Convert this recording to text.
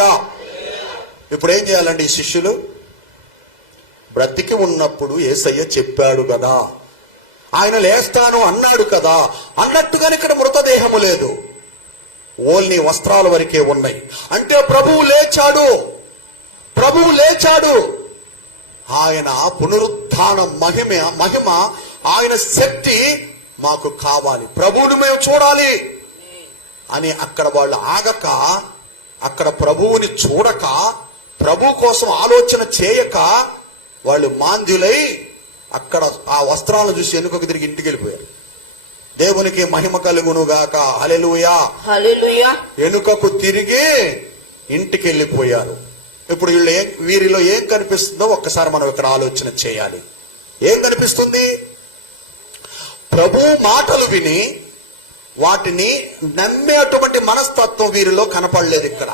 హల్లెలూయా. ఇప్పుడు ఏం చేయాలండి ఈ శిష్యులు? బ్రతికి ఉన్నప్పుడు యేసయ్య చెప్పాడు కదా, ఆయన లేస్తాను అన్నాడు కదా, అన్నట్టుగానే ఇక్కడ మృతదేహము లేదు, ఓన్లీ వస్త్రాల వరకే ఉన్నాయి. అంటే ప్రభువు లేచాడు, ప్రభువు లేచాడు. ఆయన పునరుత్థాన మహిమ ఆయన శక్తి మాకు కావాలి, ప్రభువును మేము చూడాలి అని అక్కడ వాళ్ళు ఆగక, అక్కడ ప్రభువుని చూడక, ప్రభు కోసం ఆలోచన చేయక వాళ్ళు మాంద్యులై అక్కడ ఆ వస్త్రాలను చూసి వెనుకకు తిరిగి ఇంటికి వెళ్ళిపోయారు. దేవునికి మహిమ కలుగును గాక. హల్లెలూయా, హల్లెలూయా. వెనుకకు తిరిగి ఇంటికి వెళ్ళిపోయారు. ఇప్పుడు వీరిలో ఏం కనిపిస్తుందో ఒక్కసారి మనం ఇక్కడ ఆలోచన చేయాలి. ఏం కనిపిస్తుంది? ప్రభు మాటలు విని వాటిని నమ్మేటువంటి మనస్తత్వం వీరిలో కనపడలేదు ఇక్కడ.